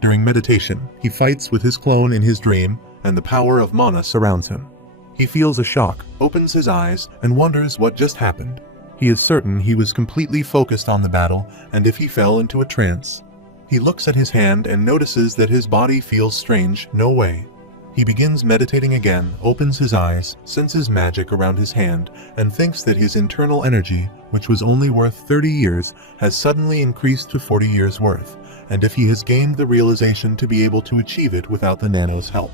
During meditation, he fights with his clone in his dream, and the power of mana surrounds him. He feels a shock, opens his eyes, and wonders what just happened. He is certain he was completely focused on the battle, and if he fell into a trance. He looks at his hand and notices that his body feels strange. No way. He begins meditating again, opens his eyes, senses magic around his hand, and thinks that his internal energy, which was only worth 30 years, has suddenly increased to 40 years worth, and if he has gained the realization to be able to achieve it without the Nano's help.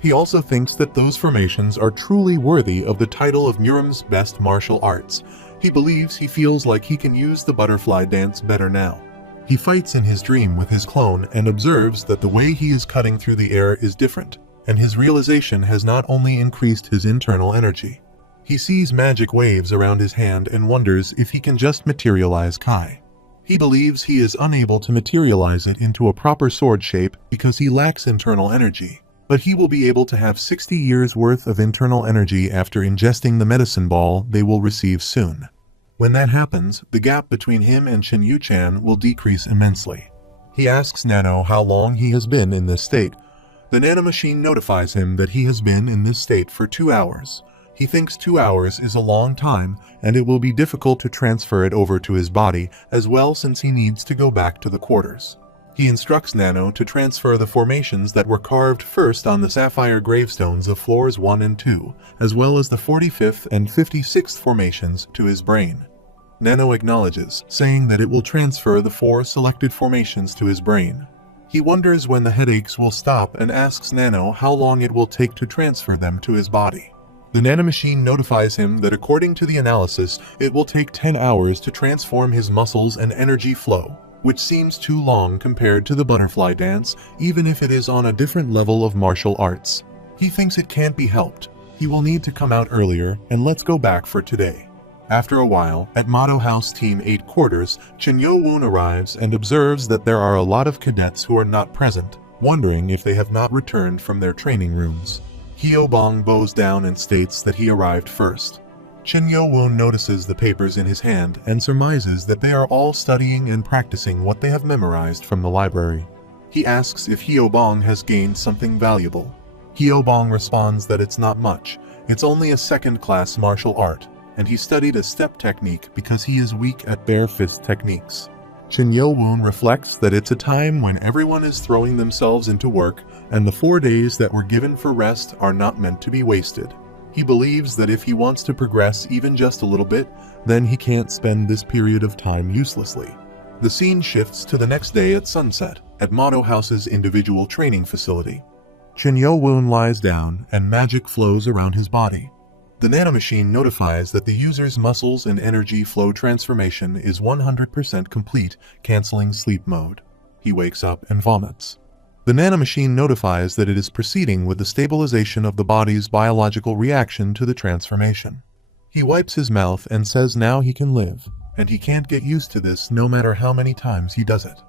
He also thinks that those formations are truly worthy of the title of Muram's best martial arts. He believes he feels like he can use the butterfly dance better now. He fights in his dream with his clone and observes that the way he is cutting through the air is different, and his realization has not only increased his internal energy. He sees magic waves around his hand and wonders if he can just materialize Kai. He believes he is unable to materialize it into a proper sword shape because he lacks internal energy, but he will be able to have 60 years worth of internal energy after ingesting the medicine ball they will receive soon. When that happens, the gap between him and Shinyu-chan will decrease immensely. He asks Nano how long he has been in this state. The nanomachine notifies him that he has been in this state for 2 hours. He thinks 2 hours is a long time, and it will be difficult to transfer it over to his body as well since he needs to go back to the quarters. He instructs Nano to transfer the formations that were carved first on the sapphire gravestones of floors 1 and 2, as well as the 45th and 56th formations to his brain. Nano acknowledges, saying that it will transfer the 4 selected formations to his brain. He wonders when the headaches will stop and asks Nano how long it will take to transfer them to his body. The nanomachine notifies him that according to the analysis, it will take 10 hours to transform his muscles and energy flow, which seems too long compared to the butterfly dance, even if it is on a different level of martial arts. He thinks it can't be helped. He will need to come out earlier, and let's go back for today. After a while, at Motto House Team 8 quarters, Chin-Yo-woon arrives and observes that there are a lot of cadets who are not present, wondering if they have not returned from their training rooms. Hyo-bong bows down and states that he arrived first. Chin-Yo-woon notices the papers in his hand and surmises that they are all studying and practicing what they have memorized from the library. He asks if Hyo-bong has gained something valuable. Hyo-bong responds that it's not much, it's only a second-class martial art, and he studied a step technique because he is weak at bare fist techniques. Chin-Yo-woon reflects that it's a time when everyone is throwing themselves into work, and the 4 days that were given for rest are not meant to be wasted. He believes that if he wants to progress even just a little bit, then he can't spend this period of time uselessly. The scene shifts to the next day at sunset, at Motto House's individual training facility. Chin-Yo-woon lies down, and magic flows around his body. The nanomachine notifies that the user's muscles and energy flow transformation is 100% complete, canceling sleep mode. He wakes up and vomits. The nanomachine notifies that it is proceeding with the stabilization of the body's biological reaction to the transformation. He wipes his mouth and says now he can live, and he can't get used to this no matter how many times he does it.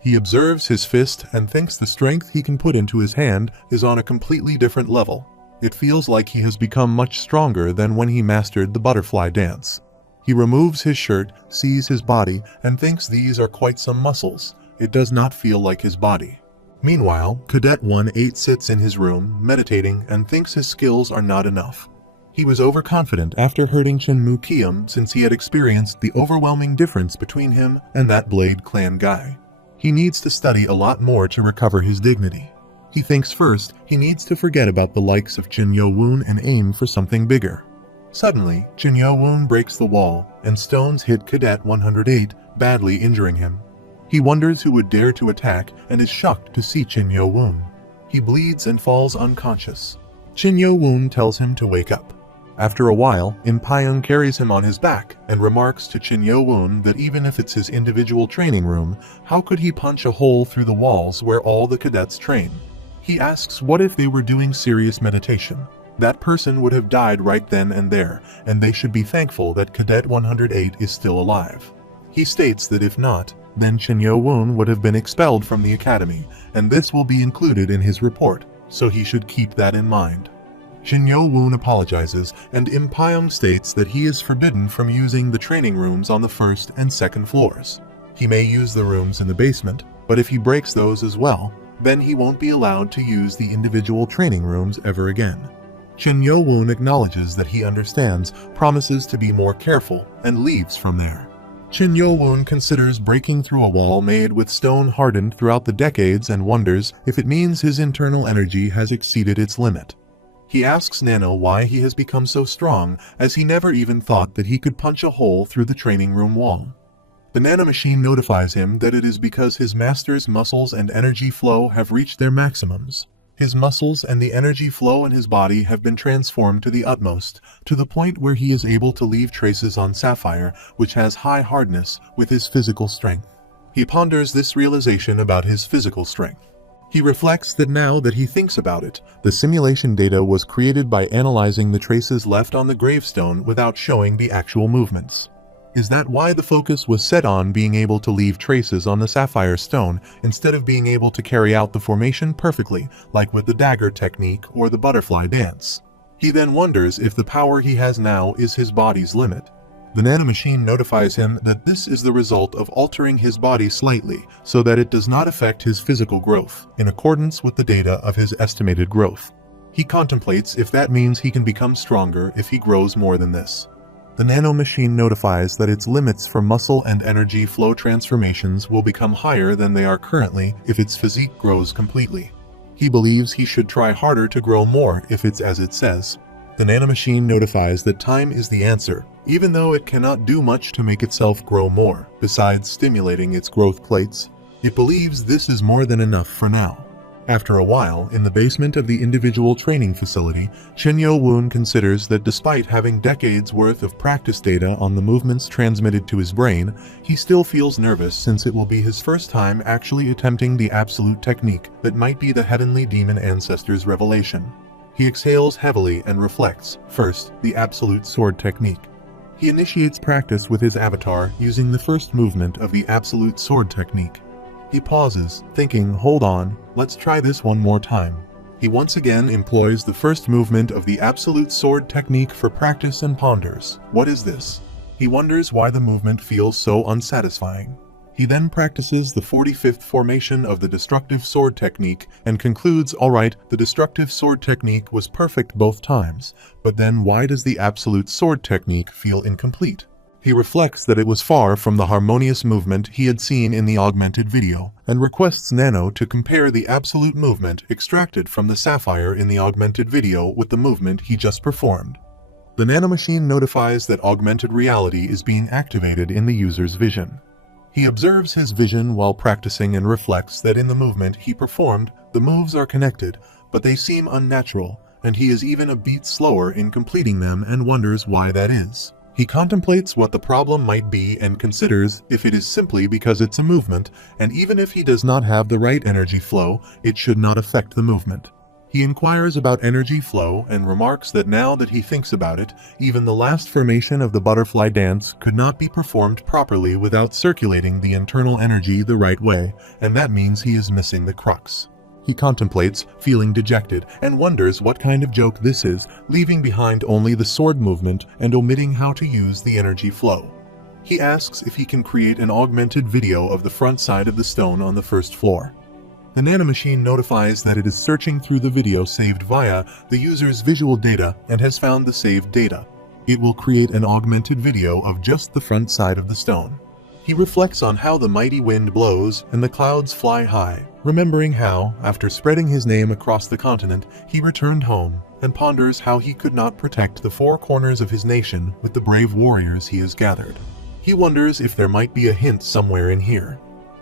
He observes his fist and thinks the strength he can put into his hand is on a completely different level. It feels like he has become much stronger than when he mastered the butterfly dance. He removes his shirt, sees his body, and thinks these are quite some muscles. It does not feel like his body. Meanwhile, Cadet 1-8 sits in his room, meditating, and thinks his skills are not enough. He was overconfident after hurting Shinmu-kyum since he had experienced the overwhelming difference between him and that Blade Clan guy. He needs to study a lot more to recover his dignity. He thinks first he needs to forget about the likes of Chin-Yo-woon and aim for something bigger. Suddenly, Chin-Yo-woon breaks the wall, and stones hit Cadet 108, badly injuring him. He wonders who would dare to attack and is shocked to see Chin-Yo-woon. He bleeds and falls unconscious. Chin-Yo-woon tells him to wake up. After a while, In-pyong carries him on his back and remarks to Chin-Yo-woon that even if it's his individual training room, how could he punch a hole through the walls where all the cadets train? He asks what if they were doing serious meditation. That person would have died right then and there, and they should be thankful that Cadet 108 is still alive. He states that if not, then Chin-Yo-woon would have been expelled from the academy, and this will be included in his report, so he should keep that in mind. Chin-Yo-woon apologizes, and In-pyong states that he is forbidden from using the training rooms on the first and second floors. He may use the rooms in the basement, but if he breaks those as well, Then he won't be allowed to use the individual training rooms ever again. Chen Yo-woon acknowledges that he understands, promises to be more careful, and leaves from there. Chen Yo-woon considers breaking through a wall made with stone hardened throughout the decades and wonders if it means his internal energy has exceeded its limit. He asks Nano why he has become so strong, as he never even thought that he could punch a hole through the training room wall. The nanomachine notifies him that it is because his master's muscles and energy flow have reached their maximums. His muscles and the energy flow in his body have been transformed to the utmost, to the point where he is able to leave traces on Sapphire, which has high hardness, with his physical strength. He ponders this realization about his physical strength. He reflects that now that he thinks about it, the simulation data was created by analyzing the traces left on the gravestone without showing the actual movements. Is that why the focus was set on being able to leave traces on the sapphire stone instead of being able to carry out the formation perfectly, like with the dagger technique or the butterfly dance? He then wonders if the power he has now is his body's limit. The nanomachine notifies him that this is the result of altering his body slightly so that it does not affect his physical growth, in accordance with the data of his estimated growth. He contemplates if that means he can become stronger if he grows more than this. The nanomachine notifies that its limits for muscle and energy flow transformations will become higher than they are currently if its physique grows completely. He believes he should try harder to grow more if it's as it says. The nanomachine notifies that time is the answer, even though it cannot do much to make itself grow more, besides stimulating its growth plates. It believes this is more than enough for now. After a while, in the basement of the individual training facility, Chen Yo-woon considers that despite having decades worth of practice data on the movements transmitted to his brain, he still feels nervous since it will be his first time actually attempting the absolute technique that might be the heavenly demon ancestor's revelation. He exhales heavily and reflects, first, the absolute sword technique. He initiates practice with his avatar using the first movement of the absolute sword technique. He pauses, thinking, hold on, let's try this one more time. He once again employs the first movement of the absolute sword technique for practice and ponders. What is this? He wonders why the movement feels so unsatisfying. He then practices the 45th formation of the destructive sword technique and concludes, alright, the destructive sword technique was perfect both times, but then why does the absolute sword technique feel incomplete? He reflects that it was far from the harmonious movement he had seen in the augmented video, and requests Nano to compare the absolute movement extracted from the sapphire in the augmented video with the movement he just performed. The nanomachine notifies that augmented reality is being activated in the user's vision. He observes his vision while practicing and reflects that in the movement he performed, the moves are connected, but they seem unnatural, and he is even a beat slower in completing them and wonders why that is. He contemplates what the problem might be and considers if it is simply because it's a movement, and even if he does not have the right energy flow, it should not affect the movement. He inquires about energy flow and remarks that now that he thinks about it, even the last formation of the butterfly dance could not be performed properly without circulating the internal energy the right way, and that means he is missing the crux. He contemplates, feeling dejected, and wonders what kind of joke this is, leaving behind only the sword movement and omitting how to use the energy flow. He asks if he can create an augmented video of the front side of the stone on the first floor. The nanomachine notifies that it is searching through the video saved via the user's visual data and has found the saved data. It will create an augmented video of just the front side of the stone. He reflects on how the mighty wind blows and the clouds fly high, remembering how, after spreading his name across the continent, he returned home, and ponders how he could not protect the four corners of his nation with the brave warriors he has gathered. He wonders if there might be a hint somewhere in here.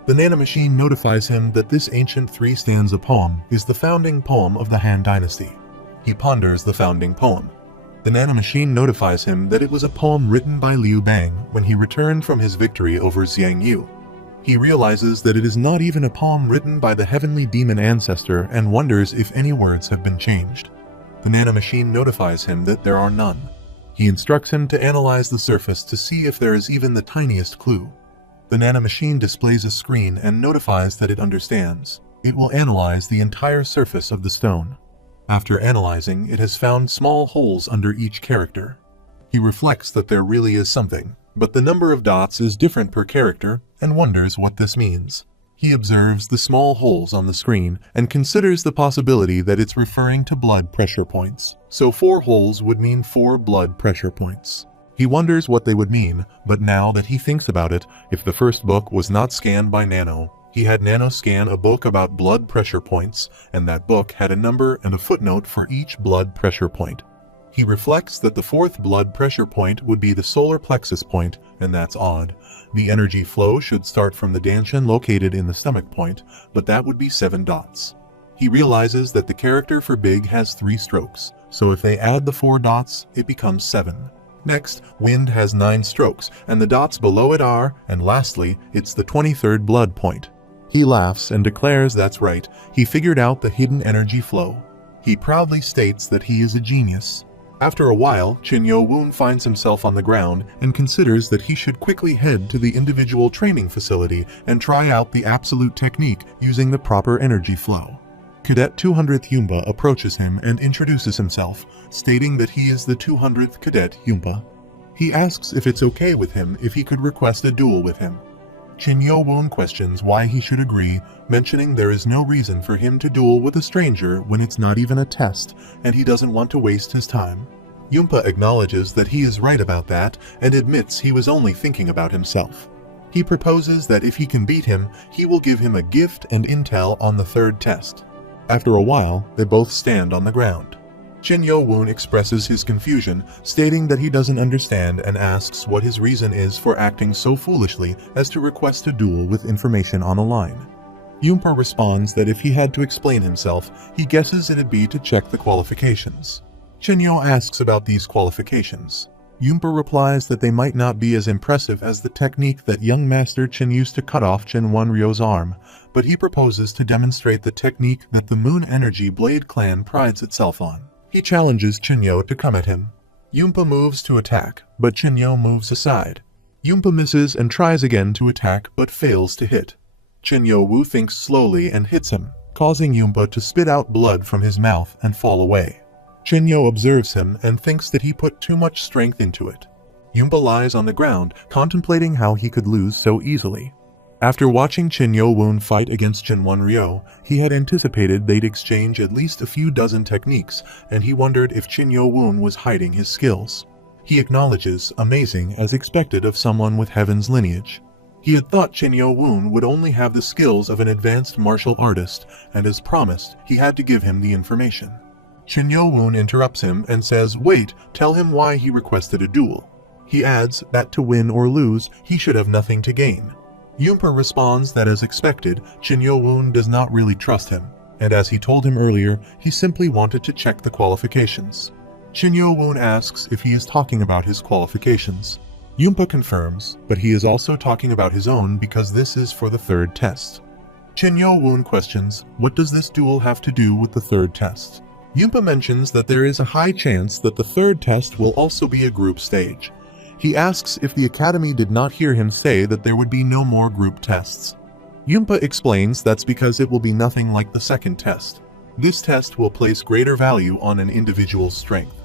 The nanomachine notifies him that this ancient three-stanza poem is the founding poem of the Han Dynasty. He ponders the founding poem. The nanomachine notifies him that it was a poem written by Liu Bang when he returned from his victory over Xiang Yu. He realizes that it is not even a poem written by the heavenly demon ancestor and wonders if any words have been changed. The nanomachine notifies him that there are none. He instructs him to analyze the surface to see if there is even the tiniest clue. The nanomachine displays a screen and notifies that it understands. It will analyze the entire surface of the stone. After analyzing, it has found small holes under each character. He reflects that there really is something, but the number of dots is different per character and wonders what this means. He observes the small holes on the screen and considers the possibility that it's referring to blood pressure points. So 4 holes would mean 4 blood pressure points. He wonders what they would mean, but now that he thinks about it, if the first book was not scanned by Nano, he had Nano scan a book about blood pressure points, and that book had a number and a footnote for each blood pressure point. He reflects that the 4th blood pressure point would be the solar plexus point, and that's odd. The energy flow should start from the danshin located in the stomach point, but that would be 7 dots. He realizes that the character for Big has 3 strokes, so if they add the 4 dots, it becomes 7. Next, Wind has 9 strokes, and the dots below it are, and lastly, it's the 23rd blood point. He laughs and declares that's right, he figured out the hidden energy flow. He proudly states that he is a genius. After a while, Chin Yo Woon finds himself on the ground and considers that he should quickly head to the individual training facility and try out the absolute technique using the proper energy flow. Cadet 200th Yumpa approaches him and introduces himself, stating that he is the 200th Cadet Yumpa. He asks if it's okay with him if he could request a duel with him. Chin Yo Woon questions why he should agree, mentioning there is no reason for him to duel with a stranger when it's not even a test, and he doesn't want to waste his time. Yumpa acknowledges that he is right about that and admits he was only thinking about himself. He proposes that if he can beat him, he will give him a gift and intel on the 3rd test. After a while, they both stand on the ground. Chin Yo Woon expresses his confusion, stating that he doesn't understand and asks what his reason is for acting so foolishly as to request a duel with information on a line. Yumpa responds that if he had to explain himself, he guesses it'd be to check the qualifications. Chin Yo asks about these qualifications. Yumpa replies that they might not be as impressive as the technique that young Master Chin used to cut off Chin Wonryo's arm, but he proposes to demonstrate the technique that the Moon Energy Blade clan prides itself on. He challenges Chin Yo to come at him. Yumpa moves to attack, but Chin Yo moves aside. Yumpa misses and tries again to attack but fails to hit. Chin Yo Woo thinks slowly and hits him, causing Yumpa to spit out blood from his mouth and fall away. Chin Yo observes him and thinks that he put too much strength into it. Yumpa lies on the ground, contemplating how he could lose so easily. After watching Chin Yo Woon fight against Chin Wonryo, he had anticipated they'd exchange at least a few dozen techniques, and he wondered if Chin Yo Woon was hiding his skills. He acknowledges, amazing as expected of someone with Heaven's lineage. He had thought Chin Yo Woon would only have the skills of an advanced martial artist, and as promised, he had to give him the information. Chin Yo Woon interrupts him and says, wait, tell him why he requested a duel. He adds that to win or lose, he should have nothing to gain. Yumpa responds that as expected, Chin Yo Woon does not really trust him, and as he told him earlier, he simply wanted to check the qualifications. Chin Yo Woon asks if he is talking about his qualifications. Yumpa confirms, but he is also talking about his own because this is for the 3rd test. Chin Yo Woon questions, what does this duel have to do with the 3rd test? Yumpa mentions that there is a high chance that the 3rd test will also be a group stage. He asks if the Academy did not hear him say that there would be no more group tests. Yumpa explains that's because it will be nothing like the 2nd test. This test will place greater value on an individual's strength.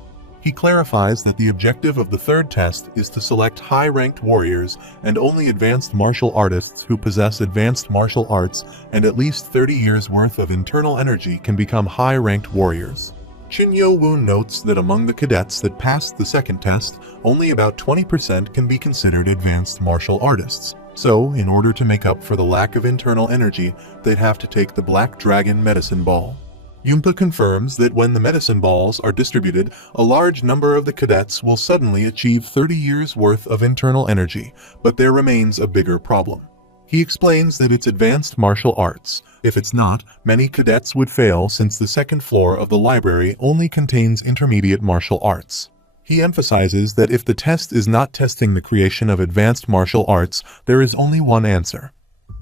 He clarifies that the objective of the 3rd test is to select high-ranked warriors, and only advanced martial artists who possess advanced martial arts and at least 30 years worth of internal energy can become high-ranked warriors. Chin Yo Woon notes that among the cadets that passed the 2nd test, only about 20% can be considered advanced martial artists. So, in order to make up for the lack of internal energy, they'd have to take the Black Dragon Medicine Ball. Yumpa confirms that when the medicine balls are distributed, a large number of the cadets will suddenly achieve 30 years worth of internal energy, but there remains a bigger problem. He explains that it's advanced martial arts. If it's not, many cadets would fail since the 2nd floor of the library only contains intermediate martial arts. He emphasizes that if the test is not testing the creation of advanced martial arts, there is only one answer.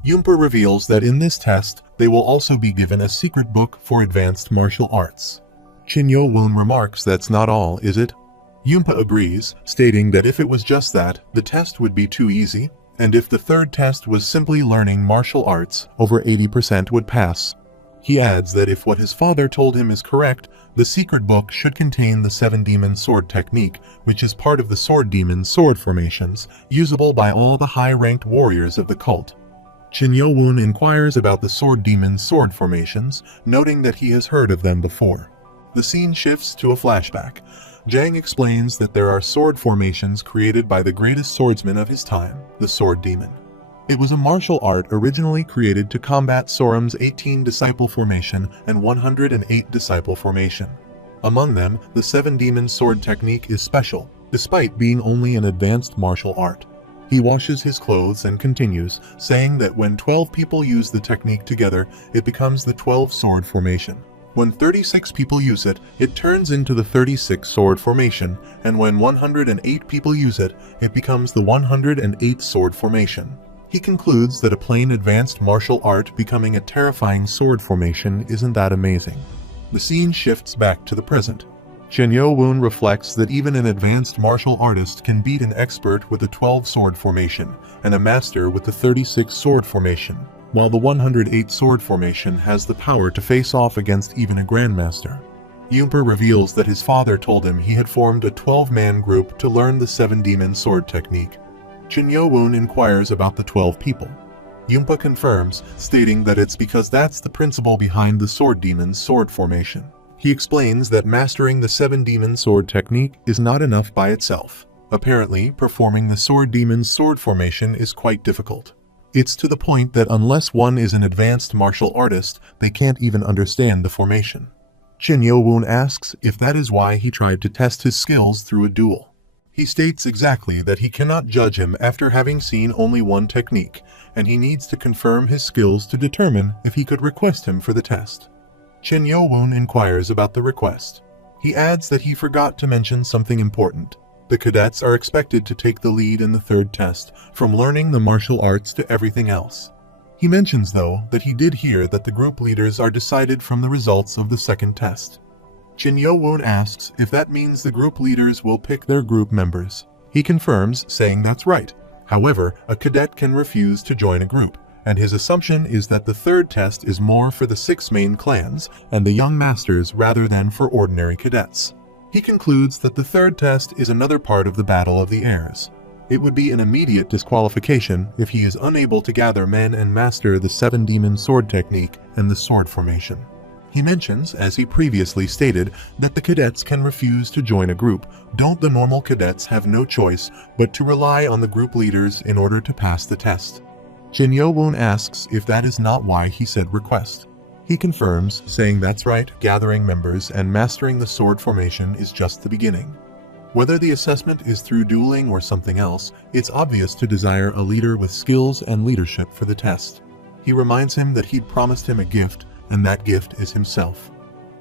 Yumpa reveals that in this test, they will also be given a secret book for advanced martial arts. Chin Yo Woon remarks that's not all, is it? Yumpa agrees, stating that if it was just that, the test would be too easy, and if the 3rd test was simply learning martial arts, over 80% would pass. He adds that if what his father told him is correct, the secret book should contain the 7-demon sword technique, which is part of the sword demon sword formations, usable by all the high-ranked warriors of the cult. Qin Yo-woon inquires about the sword demon's sword formations, noting that he has heard of them before. The scene shifts to a flashback. Jang explains that there are sword formations created by the greatest swordsman of his time, the Sword Demon. It was a martial art originally created to combat Sorum's 18 Disciple Formation and 108 Disciple Formation. Among them, the 7 Demon Sword technique is special, despite being only an advanced martial art. He washes his clothes and continues, saying that when 12 people use the technique together, it becomes the 12 Sword Formation. When 36 people use it, it turns into the 36 Sword Formation, and when 108 people use it, it becomes the 108 Sword Formation. He concludes that a plain advanced martial art becoming a terrifying sword formation isn't that amazing. The scene shifts back to the present. Qin Yo-woon reflects that even an advanced martial artist can beat an expert with a 12 sword formation and a master with the 36 sword formation, while the 108 sword formation has the power to face off against even a grandmaster. Yoonpa reveals that his father told him he had formed a 12-man group to learn the 7 demon sword technique. Qin Yo-woon inquires about the 12 people. Yoonpa confirms, stating that it's because that's the principle behind the sword demon's sword formation. He explains that mastering the 7 demon sword technique is not enough by itself. Apparently, performing the sword demon's sword formation is quite difficult. It's to the point that unless one is an advanced martial artist, they can't even understand the formation. Qin Yo-woon asks if that is why he tried to test his skills through a duel. He states exactly that he cannot judge him after having seen only one technique, and he needs to confirm his skills to determine if he could request him for the test. Qin Yo-woon inquires about the request. He adds that he forgot to mention something important. The cadets are expected to take the lead in the 3rd test, from learning the martial arts to everything else. He mentions, though, that he did hear that the group leaders are decided from the results of the 2nd test. Qin Yo-woon asks if that means the group leaders will pick their group members. He confirms, saying that's right. However, a cadet can refuse to join a group, and his assumption is that the 3rd test is more for the 6 main clans and the young masters rather than for ordinary cadets. He concludes that the 3rd test is another part of the Battle of the Heirs. It would be an immediate disqualification if he is unable to gather men and master the 7 demon sword technique and the sword formation. He mentions, as he previously stated, that the cadets can refuse to join a group. Don't the normal cadets have no choice but to rely on the group leaders in order to pass the test? Qin Yo-woon asks if that is not why he said request. He confirms, saying that's right, gathering members and mastering the sword formation is just the beginning. Whether the assessment is through dueling or something else, it's obvious to desire a leader with skills and leadership for the test. He reminds him that he'd promised him a gift, and that gift is himself.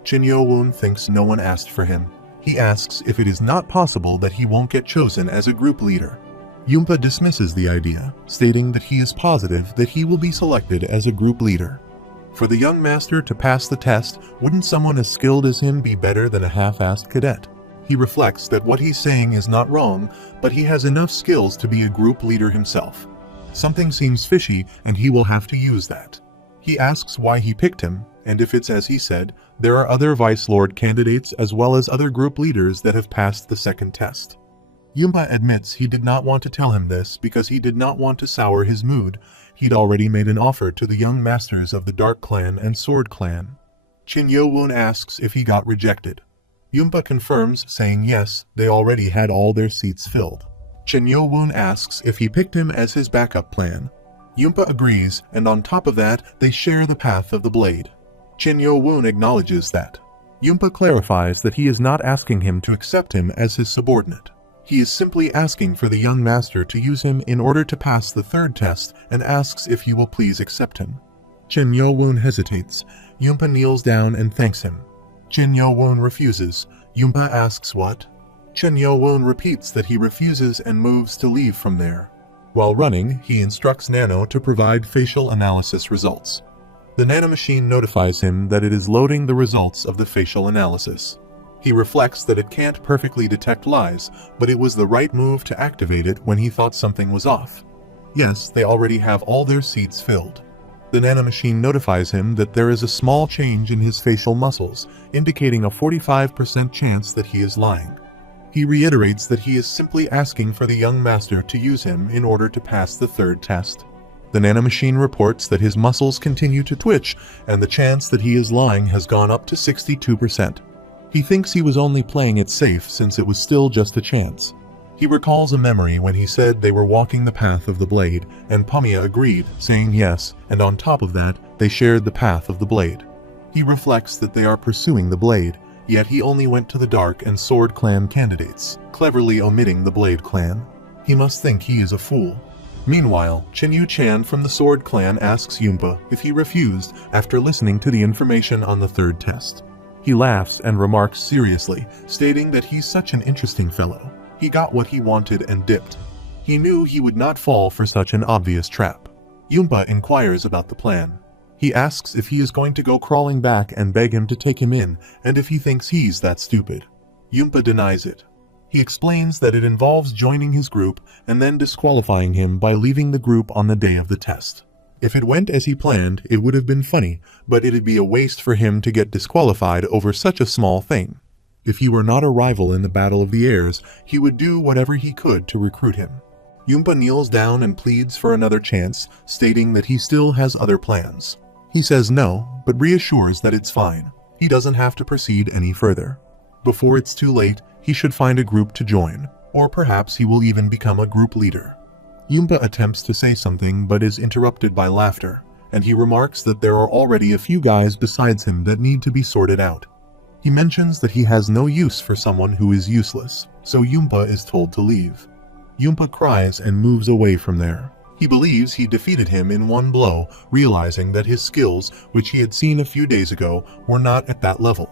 Qin Yo-woon thinks no one asked for him. He asks if it is not possible that he won't get chosen as a group leader. Yoonpa dismisses the idea, stating that he is positive that he will be selected as a group leader. For the young master to pass the test, wouldn't someone as skilled as him be better than a half-assed cadet? He reflects that what he's saying is not wrong, but he has enough skills to be a group leader himself. Something seems fishy, and he will have to use that. He asks why he picked him, and if it's as he said, there are other Vice Lord candidates as well as other group leaders that have passed the 2nd test. Yoonpa admits he did not want to tell him this because he did not want to sour his mood. He'd already made an offer to the young masters of the Dark Clan and Sword Clan. Qin Yo-woon asks if he got rejected. Yoonpa confirms, saying yes, they already had all their seats filled. Qin Yo-woon asks if he picked him as his backup plan. Yoonpa agrees, and on top of that, they share the path of the blade. Qin Yo-woon acknowledges that. Yoonpa clarifies that he is not asking him to accept him as his subordinate. He is simply asking for the young master to use him in order to pass the 3rd test and asks if he will please accept him. Qin Yo-woon hesitates. Yoonpa kneels down and thanks him. Qin Yo-woon refuses. Yoonpa asks what? Qin Yo-woon repeats that he refuses and moves to leave from there. While running, he instructs Nano to provide facial analysis results. The nanomachine notifies him that it is loading the results of the facial analysis. He reflects that it can't perfectly detect lies, but it was the right move to activate it when he thought something was off. Yes, they already have all their seats filled. The nanomachine notifies him that there is a small change in his facial muscles, indicating a 45% chance that he is lying. He reiterates that he is simply asking for the young master to use him in order to pass the 3rd test. The nanomachine reports that his muscles continue to twitch, and the chance that he is lying has gone up to 62%. He thinks he was only playing it safe since it was still just a chance. He recalls a memory when he said they were walking the path of the blade, and Pamia agreed, saying yes, and on top of that, they shared the path of the blade. He reflects that they are pursuing the blade, yet he only went to the Dark and Sword Clan candidates, cleverly omitting the Blade Clan. He must think he is a fool. Meanwhile, Chinyu-chan from the Sword Clan asks Yunpa if he refused after listening to the information on the third test. He laughs and remarks seriously, stating that he's such an interesting fellow. He got what he wanted and dipped. He knew he would not fall for such an obvious trap. Yunpa inquires about the plan. He asks if he is going to go crawling back and beg him to take him in, and if he thinks he's that stupid. Yunpa denies it. He explains that it involves joining his group and then disqualifying him by leaving the group on the day of the test. If it went as he planned, it would have been funny, but it'd be a waste for him to get disqualified over such a small thing. If he were not a rival in the Battle of the Airs, he would do whatever he could to recruit him. Yunpa kneels down and pleads for another chance, stating that he still has other plans. He says no, but reassures that it's fine. He doesn't have to proceed any further. Before it's too late, he should find a group to join, or perhaps he will even become a group leader. Yunpa attempts to say something but is interrupted by laughter, and he remarks that there are already a few guys besides him that need to be sorted out. He mentions that he has no use for someone who is useless, so Yunpa is told to leave. Yunpa cries and moves away from there. He believes he defeated him in one blow, realizing that his skills, which he had seen a few days ago, were not at that level.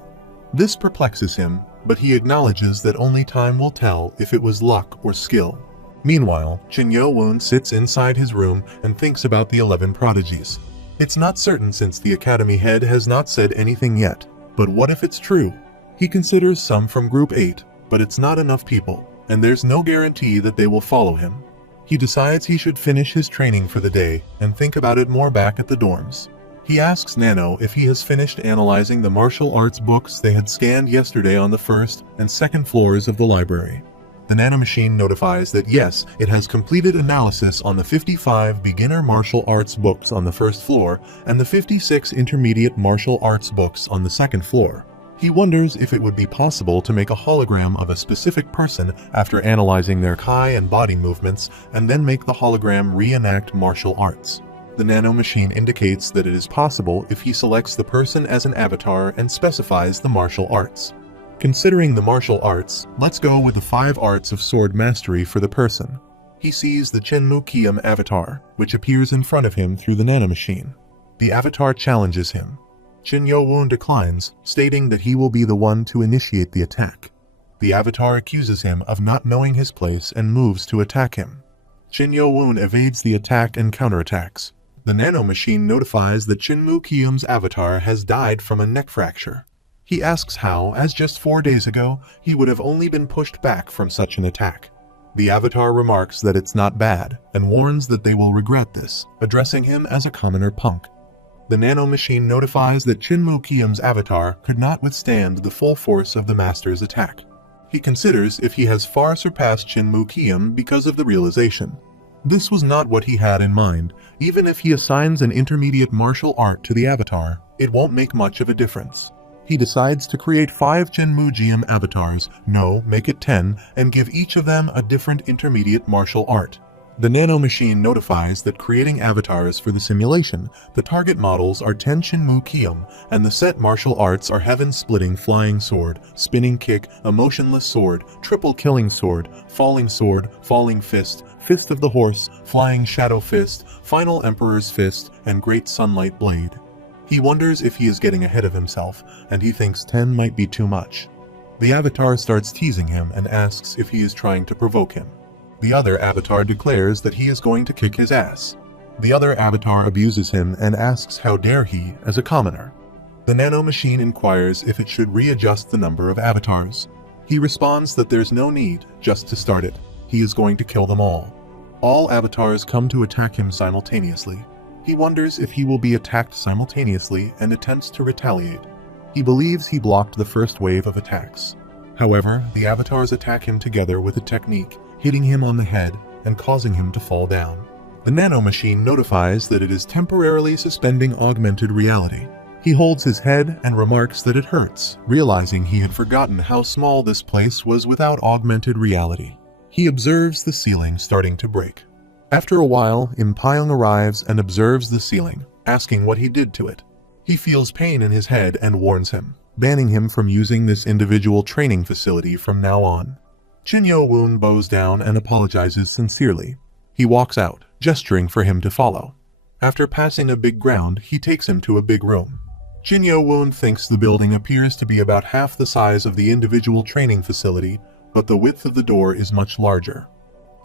This perplexes him, but he acknowledges that only time will tell if it was luck or skill. Meanwhile, Chin Yo-woon sits inside his room and thinks about the 11 prodigies. It's not certain since the academy head has not said anything yet, but what if it's true? He considers some from Group 8, but it's not enough people, and there's no guarantee that they will follow him. He decides he should finish his training for the day and think about it more back at the dorms. He asks Nano if he has finished analyzing the martial arts books they had scanned yesterday on the first and second floors of the library. The nanomachine notifies that yes, it has completed analysis on the 55 beginner martial arts books on the first floor and the 56 intermediate martial arts books on the second floor. He wonders if it would be possible to make a hologram of a specific person after analyzing their kai and body movements and then make the hologram reenact martial arts. The nanomachine indicates that it is possible if he selects the person as an avatar and specifies the martial arts. Considering the martial arts, let's go with the 5 arts of sword mastery for the person. He sees the Chenmu Kiyam avatar, which appears in front of him through the nanomachine. The avatar challenges him. Chin Yo-woon declines, stating that he will be the one to initiate the attack. The avatar accuses him of not knowing his place and moves to attack him. Chin Yo-woon evades the attack and counterattacks. The nanomachine notifies that Chinmu Kiyam's avatar has died from a neck fracture. He asks how, as just 4 days ago, he would have only been pushed back from such an attack. The avatar remarks that it's not bad, and warns that they will regret this, addressing him as a commoner punk. The nanomachine notifies that Chinmu Kiyam's avatar could not withstand the full force of the master's attack. He considers if he has far surpassed Chinmu Kiyam because of the realization. This was not what he had in mind. Even if he assigns an intermediate martial art to the avatar, it won't make much of a difference. He decides to create 5 Chenmu Kiyam avatars, no, make it 10, and give each of them a different intermediate martial art. The nanomachine notifies that creating avatars for the simulation, the target models are 10 Chenmu Kiyam, and the set martial arts are Heaven-Splitting Flying Sword, Spinning Kick, Emotionless Sword, Triple Killing Sword, Falling Fist, Fist of the Horse, Flying Shadow Fist, Final Emperor's Fist, and Great Sunlight Blade. He wonders if he is getting ahead of himself, and he thinks 10 might be too much. The avatar starts teasing him and asks if he is trying to provoke him. The other avatar declares that he is going to kick his ass. The other avatar abuses him and asks how dare he, as a commoner. The nanomachine inquires if it should readjust the number of avatars. He responds that there's no need, just to start it. He is going to kill them all. All avatars come to attack him simultaneously. He wonders if he will be attacked simultaneously and attempts to retaliate. He believes he blocked the first wave of attacks. However, the avatars attack him together with a technique, hitting him on the head and causing him to fall down. The nano machine notifies that it is temporarily suspending augmented reality. He holds his head and remarks that it hurts, realizing he had forgotten how small this place was without augmented reality. He observes the ceiling starting to break. After a while, Impyong arrives and observes the ceiling, asking what he did to it. He feels pain in his head and warns him, banning him from using this individual training facility from now on. Chin Yo-woon bows down and apologizes sincerely. He walks out, gesturing for him to follow. After passing a big ground, he takes him to a big room. Chin Yo-woon thinks the building appears to be about half the size of the individual training facility, but the width of the door is much larger.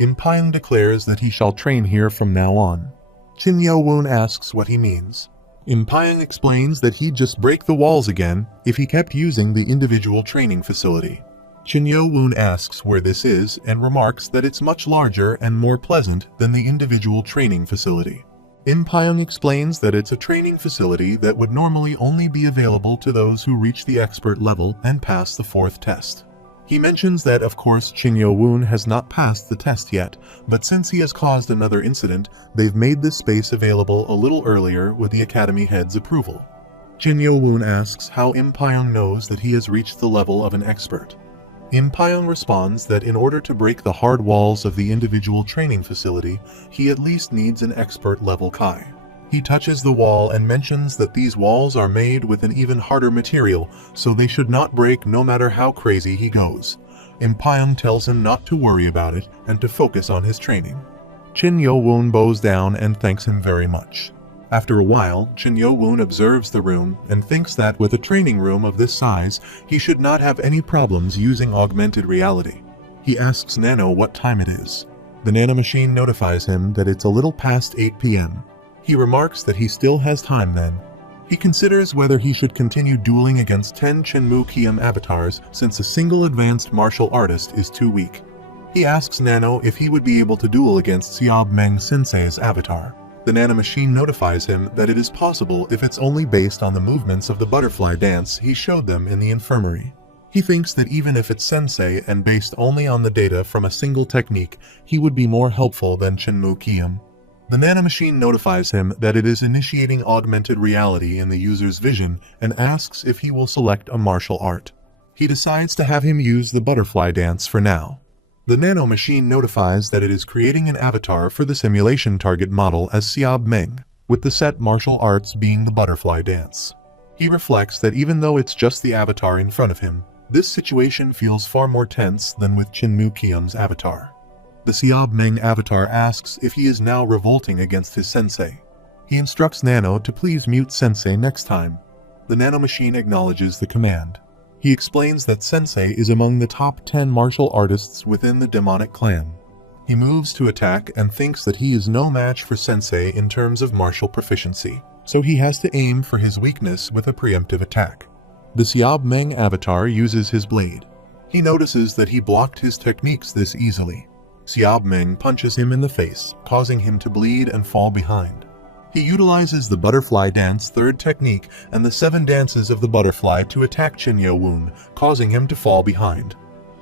Impyong declares that he shall train here from now on. Chin Yo-woon asks what he means. Impyong explains that he'd just break the walls again if he kept using the individual training facility. Chin Yo-woon asks where this is and remarks that it's much larger and more pleasant than the individual training facility. Impyong explains that it's a training facility that would normally only be available to those who reach the expert level and pass the 4th test. He mentions that, of course, Chin Yo-woon has not passed the test yet, but since he has caused another incident, they've made this space available a little earlier with the Academy head's approval. Chin Yo-woon asks how Impyong knows that he has reached the level of an expert. Impyong responds that in order to break the hard walls of the individual training facility, he at least needs an expert level Kai. He touches the wall and mentions that these walls are made with an even harder material, so they should not break no matter how crazy he goes. Impyong tells him not to worry about it and to focus on his training. Chin Yo-woon bows down and thanks him very much. After a while, Chin Yo-woon observes the room and thinks that with a training room of this size, he should not have any problems using augmented reality. He asks Nano what time it is. The nano machine notifies him that it's a little past 8 p.m. He remarks that he still has time then. He considers whether he should continue dueling against 10 Chinmu-Kium avatars since a single advanced martial artist is too weak. He asks Nano if he would be able to duel against Xiaob Meng Sensei's avatar. The nanomachine notifies him that it is possible if it's only based on the movements of the butterfly dance he showed them in the infirmary. He thinks that even if it's sensei and based only on the data from a single technique, he would be more helpful than Chinmu-Kium. The nanomachine notifies him that it is initiating augmented reality in the user's vision and asks if he will select a martial art. He decides to have him use the butterfly dance for now. The nanomachine notifies that it is creating an avatar for the simulation target model as Xiaob Meng, with the set martial arts being the butterfly dance. He reflects that even though it's just the avatar in front of him, this situation feels far more tense than with Chinmu-Kium's avatar. The Xiaob Meng avatar asks if he is now revolting against his sensei. He instructs Nano to please mute sensei next time. The nanomachine acknowledges the command. He explains that Sensei is among the top 10 martial artists within the demonic clan. He moves to attack and thinks that he is no match for Sensei in terms of martial proficiency, so he has to aim for his weakness with a preemptive attack. The Xiaob Meng avatar uses his blade. He notices that he blocked his techniques this easily. Xiaob Meng punches him in the face, causing him to bleed and fall behind. He utilizes the butterfly dance third technique and the 7 dances of the butterfly to attack Chin Yo-woon, causing him to fall behind.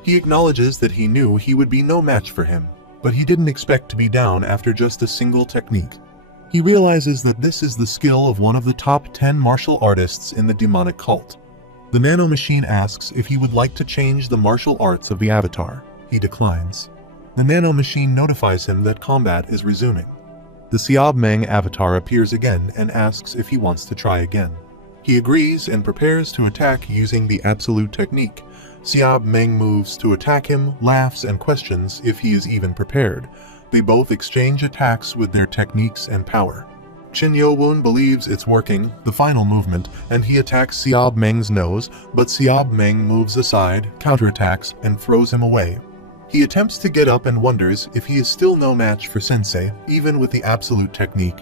He acknowledges that he knew he would be no match for him, but he didn't expect to be down after just a single technique. He realizes that this is the skill of one of the top 10 martial artists in the demonic cult. The nanomachine asks if he would like to change the martial arts of the avatar. He declines. The nanomachine notifies him that combat is resuming. The Xiaob Meng avatar appears again and asks if he wants to try again. He agrees and prepares to attack using the absolute technique. Xiaob Meng moves to attack him, laughs and questions if he is even prepared. They both exchange attacks with their techniques and power. Chin Yo-woon believes it's working, the final movement, and he attacks Xiaob Meng's nose, but Xiaob Meng moves aside, counterattacks, and throws him away. He attempts to get up and wonders if he is still no match for Sensei, even with the absolute technique.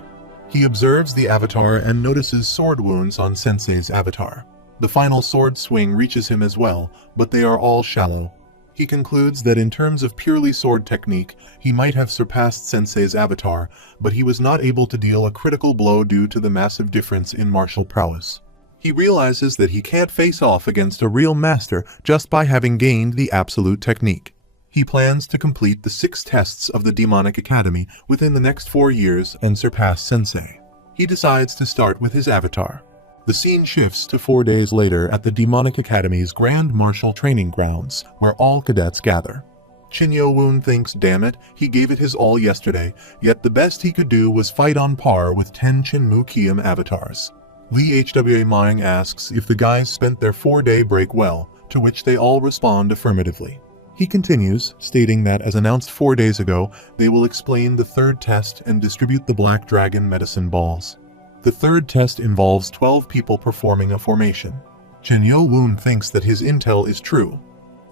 He observes the avatar and notices sword wounds on Sensei's avatar. The final sword swing reaches him as well, but they are all shallow. He concludes that in terms of purely sword technique, he might have surpassed Sensei's avatar, but he was not able to deal a critical blow due to the massive difference in martial prowess. He realizes that he can't face off against a real master just by having gained the absolute technique. He plans to complete the 6 tests of the Demonic Academy within the next 4 years and surpass Sensei. He decides to start with his avatar. The scene shifts to 4 days later at the Demonic Academy's Grand Martial Training Grounds, where all cadets gather. Chin Yo-woon thinks, damn it, he gave it his all yesterday, yet the best he could do was fight on par with 10 Chinmu-Kiam avatars. Lee Hwa Myung asks if the guys spent their 4-day break well, to which they all respond affirmatively. He continues, stating that as announced 4 days ago, they will explain the 3rd test and distribute the Black Dragon medicine balls. The 3rd test involves 12 people performing a formation. Chin Yo-woon thinks that his intel is true.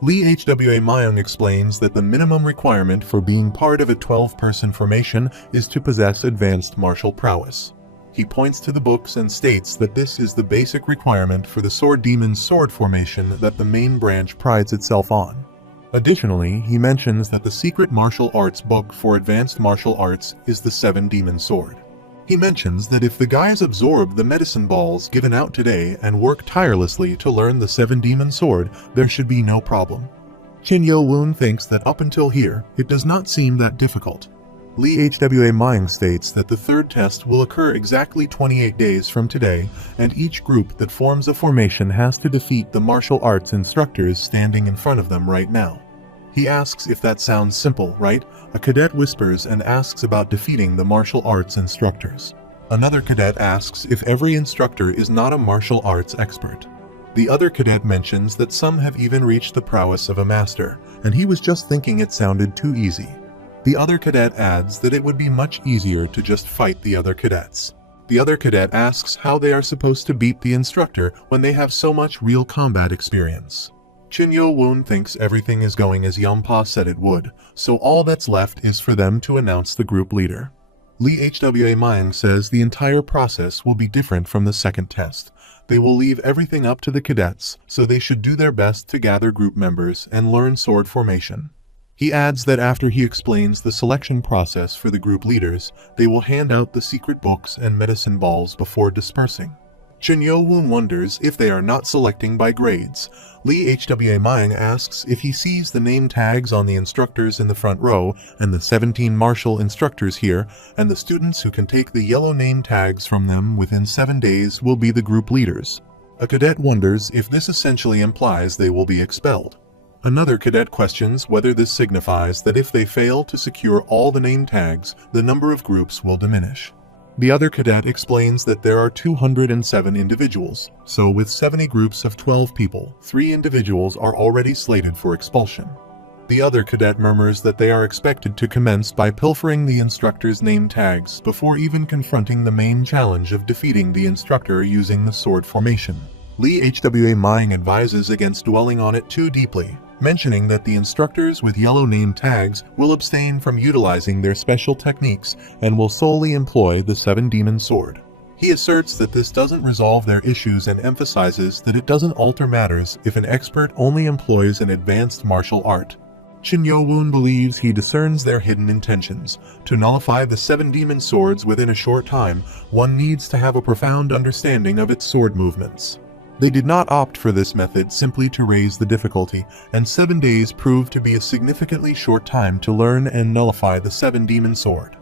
Lee Hwa Myung explains that the minimum requirement for being part of a 12-person formation is to possess advanced martial prowess. He points to the books and states that this is the basic requirement for the Sword Demon's sword formation that the main branch prides itself on. Additionally, he mentions that the secret martial arts book for advanced martial arts is the 7 Demon Sword. He mentions that if the guys absorb the medicine balls given out today and work tirelessly to learn the 7 Demon Sword, there should be no problem. Chin Yo-woon thinks that up until here, it does not seem that difficult. Lee Hwa Myung states that the 3rd test will occur exactly 28 days from today, and each group that forms a formation has to defeat the martial arts instructors standing in front of them right now. He asks if that sounds simple, right? A cadet whispers and asks about defeating the martial arts instructors. Another cadet asks if every instructor is not a martial arts expert. The other cadet mentions that some have even reached the prowess of a master, and he was just thinking it sounded too easy. The other cadet adds that it would be much easier to just fight the other cadets. The other cadet asks how they are supposed to beat the instructor when they have so much real combat experience. Chin Yo-woon thinks everything is going as Yampa said it would, so all that's left is for them to announce the group leader. Lee Hwa Myung says the entire process will be different from the 2nd test. They will leave everything up to the cadets, so they should do their best to gather group members and learn sword formation. He adds that after he explains the selection process for the group leaders, they will hand out the secret books and medicine balls before dispersing. Chin Yo-woon wonders if they are not selecting by grades. Lee Hwa Myung asks if he sees the name tags on the instructors in the front row and the 17 martial instructors here, and the students who can take the yellow name tags from them within 7 days will be the group leaders. A cadet wonders if this essentially implies they will be expelled. Another cadet questions whether this signifies that if they fail to secure all the name tags, the number of groups will diminish. The other cadet explains that there are 207 individuals, so with 70 groups of 12 people, 3 individuals are already slated for expulsion. The other cadet murmurs that they are expected to commence by pilfering the instructor's name tags before even confronting the main challenge of defeating the instructor using the sword formation. Lee Hwa Myung advises against dwelling on it too deeply, mentioning that the instructors with yellow name tags will abstain from utilizing their special techniques and will solely employ the 7 Demon Sword. He asserts that this doesn't resolve their issues and emphasizes that it doesn't alter matters if an expert only employs an advanced martial art. Chin Yo-woon believes he discerns their hidden intentions. To nullify the 7 Demon Swords within a short time, one needs to have a profound understanding of its sword movements. They did not opt for this method simply to raise the difficulty, and 7 days proved to be a significantly short time to learn and nullify the 7 Demon Sword.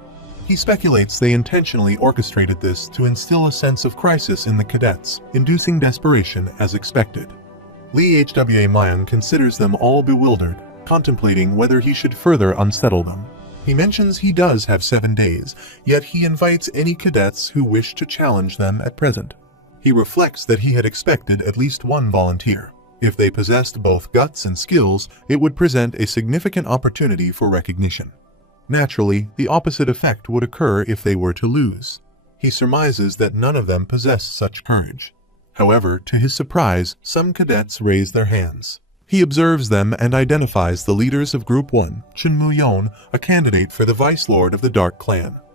He speculates they intentionally orchestrated this to instill a sense of crisis in the cadets, inducing desperation as expected. Lee Hwa Myung considers them all bewildered, contemplating whether he should further unsettle them. He mentions he does have 7 days, yet he invites any cadets who wish to challenge them at present. He reflects that he had expected at least one volunteer. If they possessed both guts and skills, it would present a significant opportunity for recognition. Naturally, the opposite effect would occur if they were to lose. He surmises that none of them possess such courage. However, to his surprise, some cadets raise their hands. He observes them and identifies the leaders of Group 1, Chun Mu-yeon, a candidate for the Vice Lord of the Dark Clan.